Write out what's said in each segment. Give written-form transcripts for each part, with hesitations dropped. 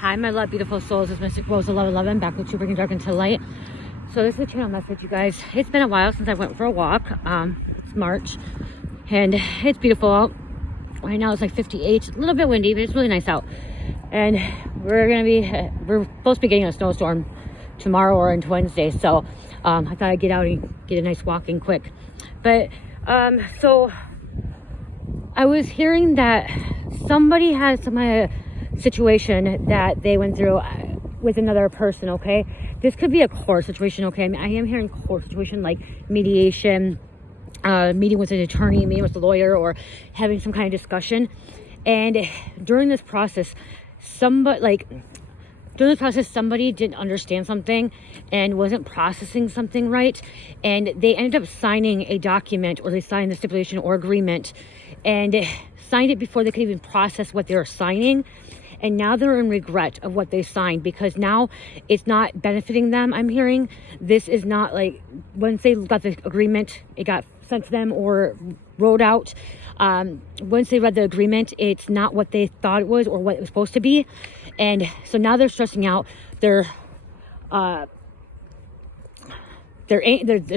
Hi, my love, beautiful souls. It's Mystic Rose 1111 back with you, bringing dark into light. So this is a channel message, you guys. It's been a while since I went for a walk. It's March and it's beautiful out. Right now it's like 58, a little bit windy, but it's really nice out. And we're supposed to be getting a snowstorm tomorrow or into Wednesday. So I thought I'd get out and get a nice walk in quick. But so I was hearing that somebody had some situation that they went through with another person. Okay, this could be a court situation. Okay, I mean, I am hearing court situation like mediation, meeting with an attorney, meeting with a lawyer, or having some kind of discussion. And during this process, somebody didn't understand something and wasn't processing something right, and they ended up signing a document, or they signed the stipulation or agreement and signed it before they could even process what they were signing. And now they're in regret of what they signed, because now it's not benefiting them. I'm hearing this is not like, once they got the agreement, it got sent to them or wrote out. Once they read the agreement, it's not what they thought it was or what it was supposed to be. And so now they're stressing out. They're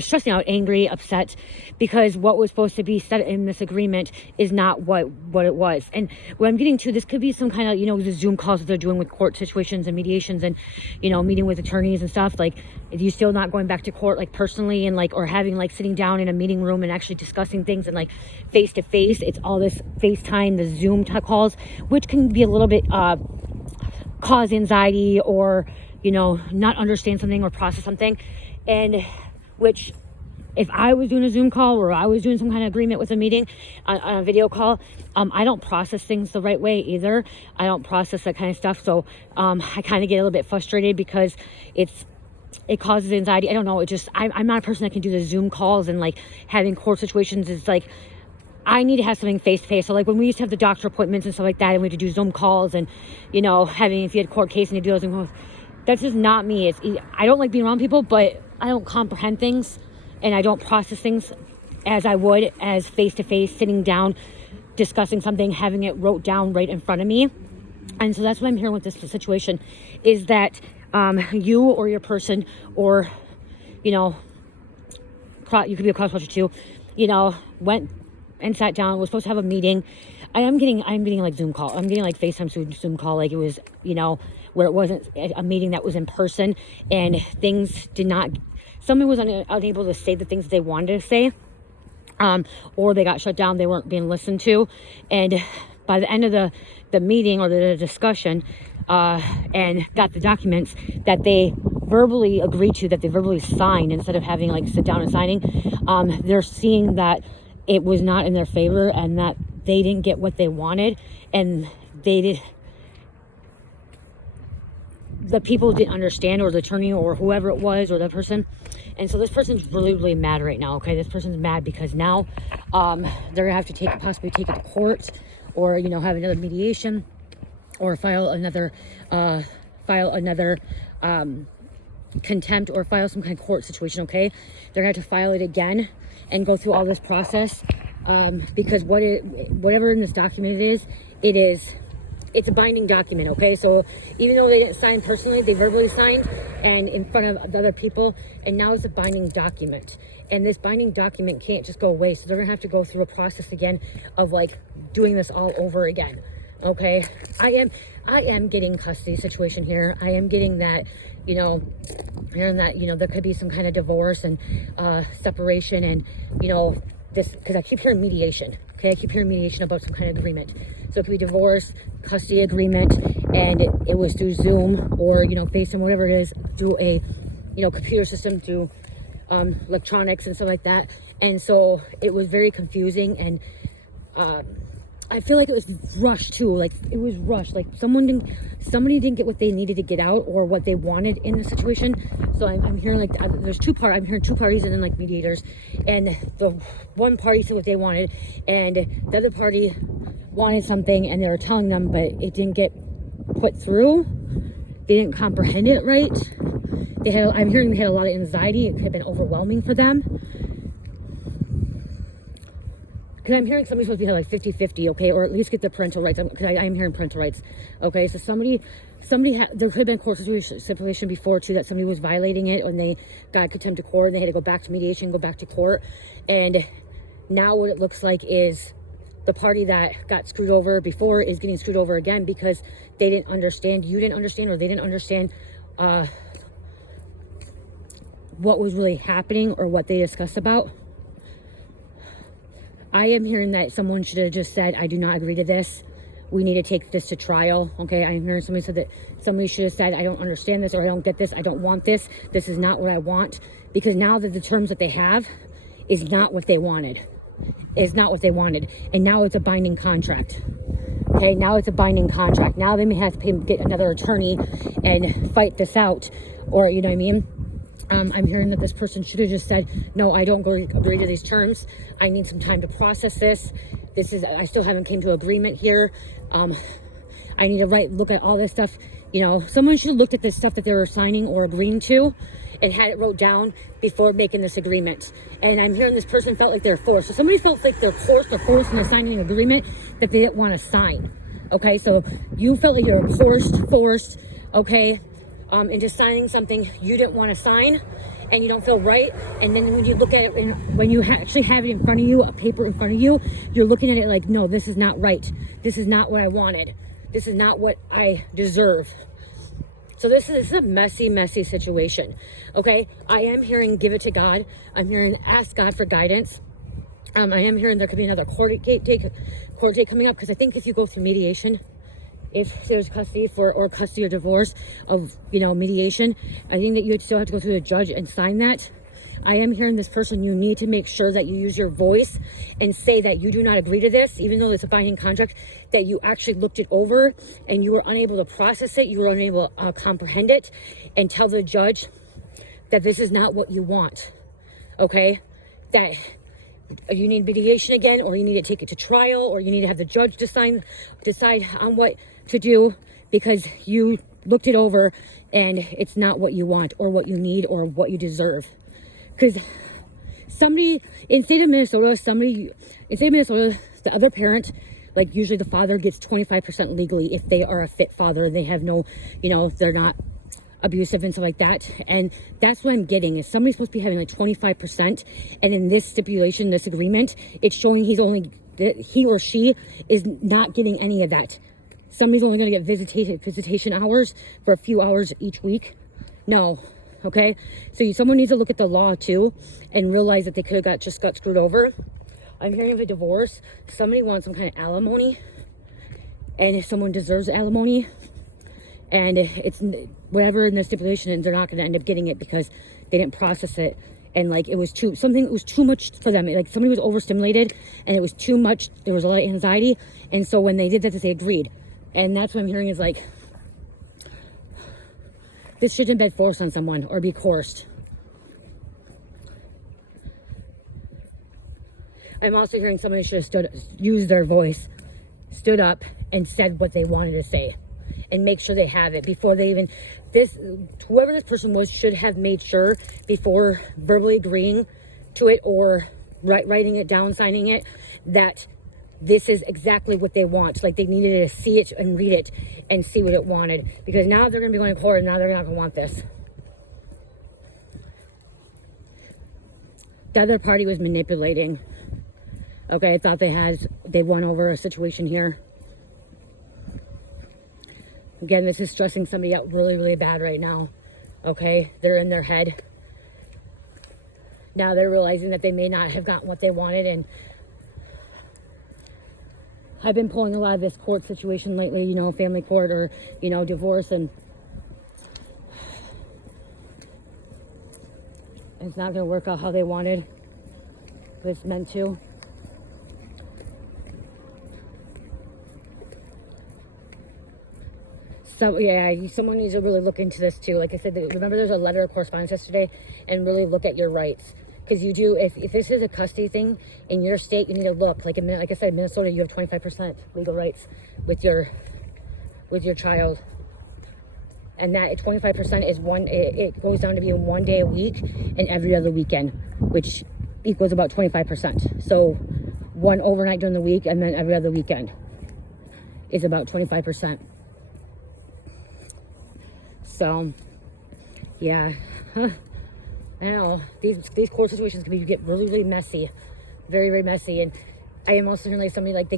stressing out, angry, upset, because what was supposed to be said in this agreement is not what it was. And what I'm getting to, this could be some kind of, the Zoom calls that they're doing with court situations and mediations, and, meeting with attorneys and stuff. Like, if you still not going back to court, like personally, and like, or having like sitting down in a meeting room and actually discussing things and like face to face, it's all this FaceTime, the Zoom calls, which can be a little bit, cause anxiety, or, not understand something or process something. And which, if I was doing a Zoom call or I was doing some kind of agreement with a meeting on a video call, I don't process things the right way either. I don't process that kind of stuff. So I kind of get a little bit frustrated because it causes anxiety. I don't know. I'm not a person that can do the Zoom calls and like having court situations. It's like, I need to have something face to face. So like when we used to have the doctor appointments and stuff like that, and we had to do Zoom calls, and if you had court case and you do those Zoom calls, that's just not me. I don't like being around people, but I don't comprehend things and I don't process things as I would as face-to-face, sitting down, discussing something, having it wrote down right in front of me. And so that's what I'm hearing with this situation, is that you or your person, or, you could be a cross-watcher too, went and sat down, was supposed to have a meeting. I'm getting like Zoom call. I'm getting like FaceTime Zoom call, like it was, where it wasn't a meeting that was in person, and things someone was unable to say the things they wanted to say, or they got shut down, they weren't being listened to. And by the end of the meeting or the discussion, and got the documents that they verbally agreed to, that they verbally signed, instead of having like sit down and signing, they're seeing that it was not in their favor, and that they didn't get what they wanted, and the people didn't understand, or the attorney, or whoever it was, or the person. And so this person's really, really mad right now. Okay, this person's mad because now they're gonna have to possibly take it to court, or have another mediation, or file another contempt, or file some kind of court situation. Okay, they're gonna have to file it again and go through all this process, because whatever in this document it's a binding document. Okay, so even though they didn't sign personally, they verbally signed and in front of the other people, and now it's a binding document, and this binding document can't just go away. So they're gonna have to go through a process again of like doing this all over again. Okay, I am getting custody situation here. I am getting that, hearing that, there could be some kind of divorce and separation, and this, because I keep hearing mediation. Okay, I keep hearing mediation about some kind of agreement. So it could be divorce, custody agreement, and it was through Zoom, or FaceTime, whatever it is, through a computer system, through electronics and stuff like that. And so it was very confusing, and I feel like it was rushed too. Like it was rushed. Like somebody didn't get what they needed to get out, or what they wanted in the situation. So I'm hearing like there's I'm hearing two parties, and then like mediators, and the one party said what they wanted, and the other party wanted something, and they were telling them, but it didn't get put through. They didn't comprehend it right. I'm hearing they had a lot of anxiety. It could have been overwhelming for them. because I'm hearing somebody's supposed to be like 50-50, okay, or at least get their parental rights, because I am hearing parental rights, okay. So there could have been a court situation before too, that somebody was violating it when they got contempt of court and they had to go back to mediation, go back to court. And now what it looks like is the party that got screwed over before is getting screwed over again, because they didn't understand, you didn't understand, or they didn't understand what was really happening or what they discussed about. I am hearing that someone should have just said, I do not agree to this. We need to take this to trial. Okay, I'm hearing somebody said that somebody should have said, I don't understand this, or I don't get this, I don't want this. This is not what I want. Because now that the terms that they have is not what they wanted. Is not what they wanted. And now it's a binding contract. Okay, now it's a binding contract. Now they may have to get another attorney and fight this out. Or, you know what I mean? I'm hearing that this person should have just said, no, I don't agree to these terms. I need some time to process this. I still haven't came to agreement here. I need to look at all this stuff. You know, someone should have looked at this stuff that they were signing or agreeing to and had it wrote down before making this agreement. And I'm hearing this person felt like they're forced. So somebody felt like they're forced and they're signing an agreement that they didn't want to sign. Okay, so you felt like you were forced, okay, into signing something you didn't want to sign, and you don't feel right. And then when you look at it, when you actually have it in front of you, a paper in front of you, you're looking at it like, no, this is not right. This is not what I wanted. This is not what I deserve. So this is a messy situation. Okay, I am hearing give it to God. I'm hearing ask God for guidance. I am hearing there could be another court date coming up, because I think if you go through mediation, if there's custody or custody or divorce of, you know, mediation, I think that you would still have to go through the judge and sign that. I am hearing this person, you need to make sure that you use your voice and say that you do not agree to this, even though it's a binding contract, that you actually looked it over and you were unable to process it, you were unable to comprehend it, and tell the judge that this is not what you want, okay? That you need mediation again, or you need to take it to trial, or you need to have the judge decide on what to do, because you looked it over and it's not what you want or what you need or what you deserve. Because somebody in state of Minnesota, the other parent, like usually the father gets 25% legally if they are a fit father and they have no, you know, they're not abusive and stuff like that. And that's what I'm getting, is somebody's supposed to be having like 25%, and in this stipulation, this agreement, it's showing he or she is not getting any of that. Somebody's only going to get visitation hours for a few hours each week. No. Okay, so someone needs to look at the law too and realize that they could have just got screwed over. I'm hearing of a divorce. Somebody wants some kind of alimony, and if someone deserves alimony, and it's whatever in the stipulation, and they're not going to end up getting it because they didn't process it, and like it was too much for them. Like somebody was overstimulated and it was too much. There was a lot of anxiety, and so when they did that, they agreed. And that's what I'm hearing is like, this shouldn't be forced on someone or be coerced. I'm also hearing somebody should have used their voice, stood up and said what they wanted to say, and make sure they have it before they even, whoever this person was should have made sure before verbally agreeing to it or writing it down, signing it, that this is exactly what they want. Like they needed to see it and read it and see what it wanted, because now they're going to be going to court and now they're not going to want this. The other party was manipulating. Okay, I thought they won over a situation here. Again, this is stressing somebody out really bad right now. Okay, they're in their head. Now they're realizing that they may not have gotten what they wanted, and I've been pulling a lot of this court situation lately, you know, family court or, you know, divorce, and it's not going to work out how they wanted, but it's meant to. So, yeah, someone needs to really look into this too. Like I said, remember there's a letter of correspondence yesterday, and really look at your rights. Because you do, if this is a custody thing in your state, you need to look. Like I said, in Minnesota, you have 25% legal rights with your child, and that 25% is it goes down to being 1 day a week and every other weekend, which equals about 25%. So one overnight during the week, and then every other weekend is about 25%. So, yeah, I don't know. These court situations can get really, really messy, very, very messy. And I am also hearing like somebody like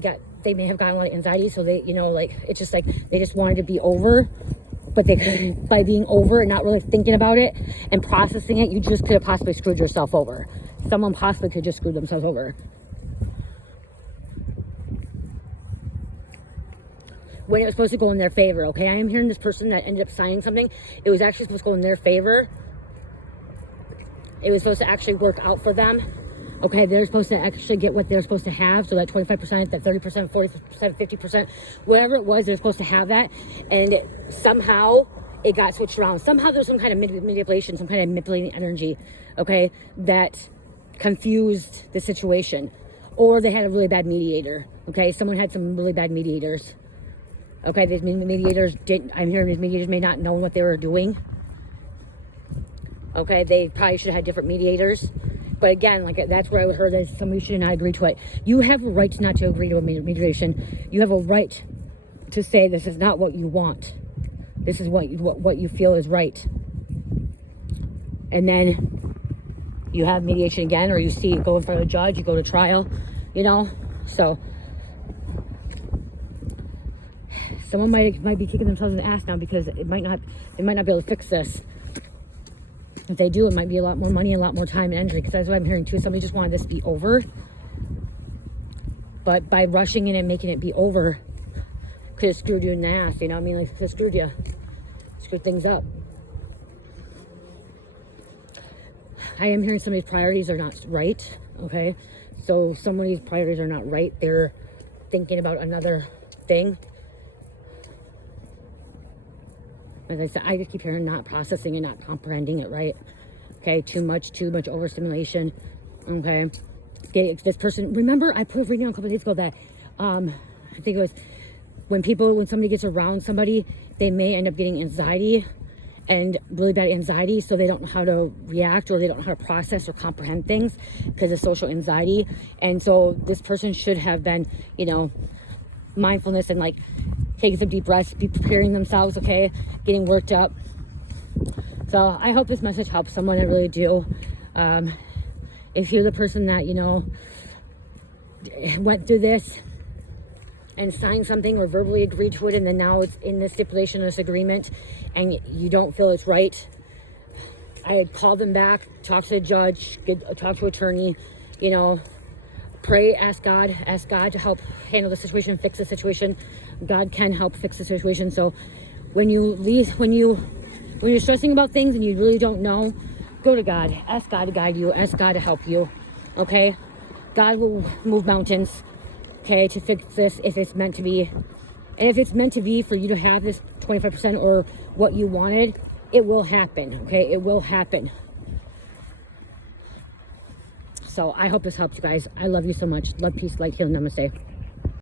they may have gotten a lot of anxiety, so they, you know, like it's just like they just wanted to be over, but they by being over and not really thinking about it and processing it, you just could have possibly screwed yourself over. Someone possibly could just screw themselves over. When it was supposed to go in their favor, okay? I am hearing this person that ended up signing something. It was actually supposed to go in their favor. It was supposed to actually work out for them. Okay, they're supposed to actually get what they're supposed to have. So that 25%, that 30%, 40%, 50%, whatever it was, they're supposed to have that. And somehow it got switched around. Somehow there's some kind of manipulation, some kind of manipulating energy, okay, that confused the situation. Or they had a really bad mediator, okay? Someone had some really bad mediators. Okay, these mediators I'm hearing these mediators may not know what they were doing. Okay, they probably should have had different mediators. But again, like that's where I would heard that somebody should not agree to it. You have a right not to agree to a mediation. You have a right to say this is not what you want. This is what you feel is right. And then you have mediation again, or you see it go in front of a judge, you go to trial, you know? So someone might be kicking themselves in the ass now because they might not be able to fix this. If they do, it might be a lot more money, a lot more time and energy, because that's what I'm hearing too. Somebody just wanted this to be over, but by rushing in and making it be over, could have screwed you in the ass, you know what I mean? Like, could have screwed things up. I am hearing somebody's priorities are not right, okay? So somebody's priorities are not right. They're thinking about another thing. As I said, I just keep hearing not processing and not comprehending it right. Okay, too much overstimulation. Okay, this person. Remember, I put a reading on a couple of days ago that I think it was when somebody gets around somebody, they may end up getting anxiety and really bad anxiety, so they don't know how to react or they don't know how to process or comprehend things because of social anxiety. And so this person should have been, you know, mindfulness and like taking some deep breaths, be preparing themselves, okay, getting worked up. So I hope this message helps someone. I really do. If you're the person that, you know, went through this and signed something or verbally agreed to it, and then now it's in this stipulation, this agreement, and you don't feel it's right, I'd call them back, talk to the judge, talk to an attorney, you know, pray, ask God to help handle the situation, fix the situation. God can help fix the situation. So when you're stressing about things and you really don't know, go to God. Ask God to guide you. Ask God to help you. Okay? God will move mountains, okay, to fix this if it's meant to be. And if it's meant to be for you to have this 25% or what you wanted, it will happen. Okay? It will happen. So I hope this helps you guys. I love you so much. Love, peace, light, healing. Namaste.